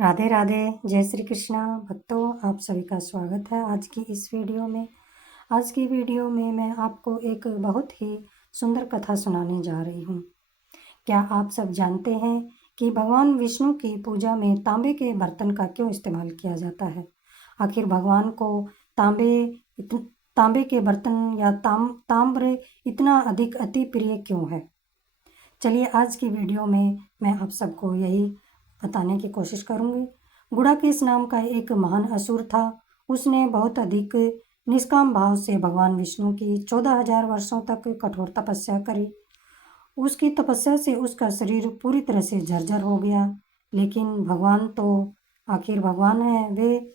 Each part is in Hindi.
राधे राधे। जय श्री कृष्णा भक्तों, आप सभी का स्वागत है आज की इस वीडियो में। आज की वीडियो में मैं आपको एक बहुत ही सुंदर कथा सुनाने जा रही हूँ। क्या आप सब जानते हैं कि भगवान विष्णु की पूजा में तांबे के बर्तन का क्यों इस्तेमाल किया जाता है? आखिर भगवान को तांबे के बर्तन या ताम्र इतना अधिक अति प्रिय क्यों है? चलिए आज की वीडियो में मैं आप सबको यही बताने की कोशिश करूंगी। गुड़ाकेश नाम का एक महान असुर था। उसने बहुत अधिक निष्काम भाव से भगवान विष्णु की 14,000 वर्षों तक कठोर तपस्या करी। उसकी तपस्या से उसका शरीर पूरी तरह से जर्जर हो गया। लेकिन भगवान तो आखिर भगवान है, वे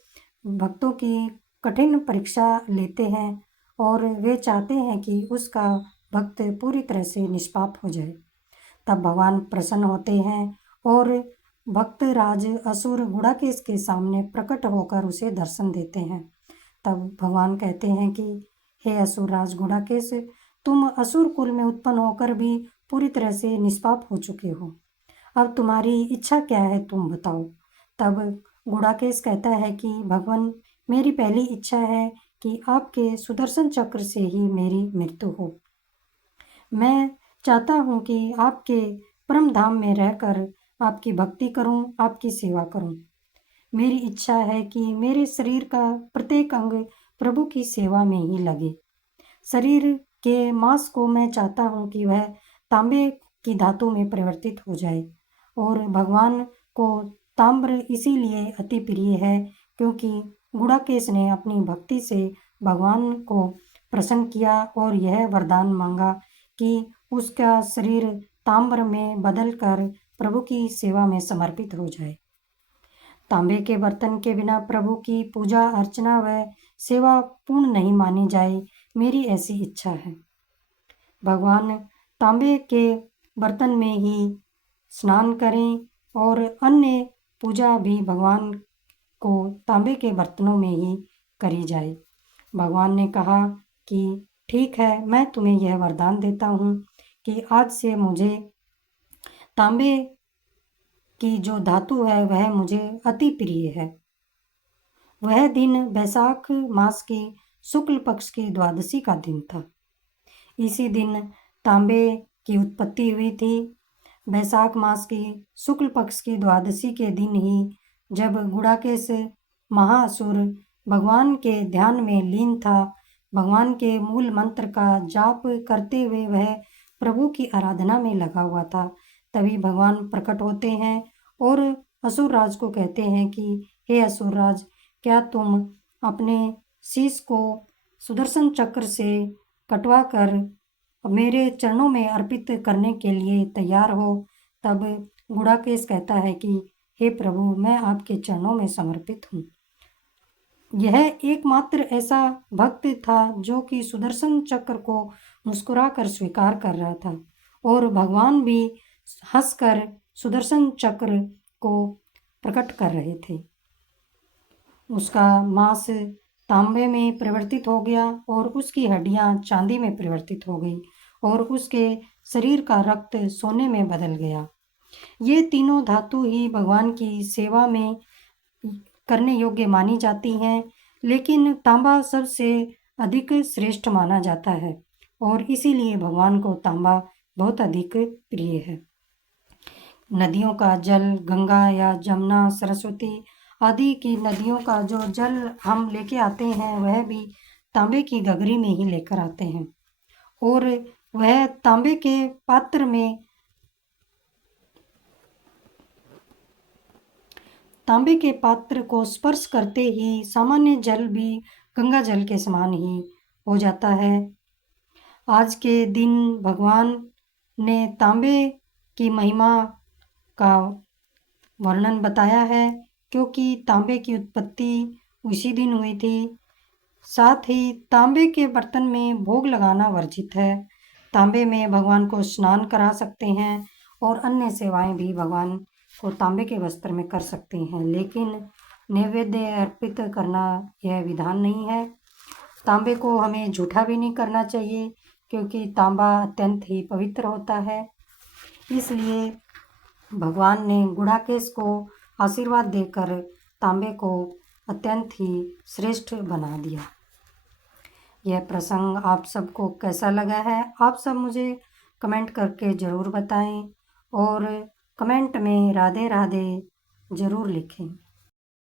भक्तों की कठिन परीक्षा लेते हैं और वे चाहते हैं कि उसका भक्त पूरी तरह से निष्पाप हो जाए। तब भगवान प्रसन्न होते हैं और भक्त राज असुर गुड़ाकेश के सामने प्रकट होकर उसे दर्शन देते हैं। तब भगवान कहते हैं कि हे असुर राज गुड़ाकेश, तुम असुर कुल में उत्पन्न होकर भी पूरी तरह से निष्पाप हो चुके हो। अब तुम्हारी इच्छा क्या है, तुम बताओ। तब गुड़ाकेश कहता है कि भगवान, मेरी पहली इच्छा है कि आपके सुदर्शन चक्र से ही मेरी मृत्यु हो। मैं चाहता हूँ कि आपके परम धाम में रहकर आपकी भक्ति करूँ, आपकी सेवा करूँ। मेरी इच्छा है कि मेरे शरीर का प्रत्येक अंग प्रभु की सेवा में ही लगे। शरीर के मांस को मैं चाहता हूँ कि वह तांबे की धातु में परिवर्तित हो जाए। और भगवान को ताम्र इसीलिए अति प्रिय है क्योंकि गुड़ाकेश ने अपनी भक्ति से भगवान को प्रसन्न किया और यह वरदान मांगा कि उसका शरीर ताम्र में बदलकर प्रभु की सेवा में समर्पित हो जाए। तांबे के बर्तन के बिना प्रभु की पूजा अर्चना व सेवा पूर्ण नहीं मानी जाए, मेरी ऐसी इच्छा है। भगवान तांबे के बर्तन में ही स्नान करें और अन्य पूजा भी भगवान को तांबे के बर्तनों में ही करी जाए। भगवान ने कहा कि ठीक है, मैं तुम्हें यह वरदान देता हूँ कि आज से मुझे तांबे की जो धातु है वह मुझे अति प्रिय है। वह दिन वैशाख मास की शुक्ल पक्ष की द्वादशी का दिन था। इसी दिन तांबे की उत्पत्ति हुई थी। वैशाख मास की शुक्ल पक्ष की द्वादशी के दिन ही जब गुड़ाकेश महाअसुर भगवान के ध्यान में लीन था, भगवान के मूल मंत्र का जाप करते हुए वह प्रभु की आराधना में लगा हुआ था, तभी भगवान प्रकट होते हैं और असुरराज को कहते हैं कि हे असुरराज, क्या तुम अपने शीश को सुदर्शन चक्र से कटवा कर मेरे चरणों में अर्पित करने के लिए तैयार हो? तब गुड़ाकेश कहता है कि हे प्रभु, मैं आपके चरणों में समर्पित हूँ। यह एकमात्र ऐसा भक्त था जो कि सुदर्शन चक्र को मुस्कुराकर स्वीकार कर रहा था और भगवान भी हंसकर सुदर्शन चक्र को प्रकट कर रहे थे। उसका मांस तांबे में परिवर्तित हो गया और उसकी हड्डियां चांदी में परिवर्तित हो गई और उसके शरीर का रक्त सोने में बदल गया। ये तीनों धातु ही भगवान की सेवा में करने योग्य मानी जाती हैं, लेकिन तांबा सबसे अधिक श्रेष्ठ माना जाता है और इसीलिए भगवान को तांबा बहुत अधिक प्रिय है। नदियों का जल, गंगा या जमुना, सरस्वती आदि की नदियों का जो जल हम लेके आते हैं वह भी तांबे की गगरी में ही लेकर आते हैं और वह तांबे के पात्र में तांबे के पात्र को स्पर्श करते ही सामान्य जल भी गंगा जल के समान ही हो जाता है। आज के दिन भगवान ने तांबे की महिमा का वर्णन बताया है क्योंकि तांबे की उत्पत्ति उसी दिन हुई थी। साथ ही तांबे के बर्तन में भोग लगाना वर्जित है। तांबे में भगवान को स्नान करा सकते हैं और अन्य सेवाएं भी भगवान को तांबे के वस्त्र में कर सकते हैं, लेकिन नैवेद्य अर्पित करना यह विधान नहीं है। तांबे को हमें जूठा भी नहीं करना चाहिए क्योंकि तांबा अत्यंत ही पवित्र होता है। इसलिए भगवान ने गुड़ाकेश को आशीर्वाद देकर तांबे को अत्यंत ही श्रेष्ठ बना दिया। यह प्रसंग आप सबको कैसा लगा है, आप सब मुझे कमेंट करके ज़रूर बताएं और कमेंट में राधे राधे ज़रूर लिखें।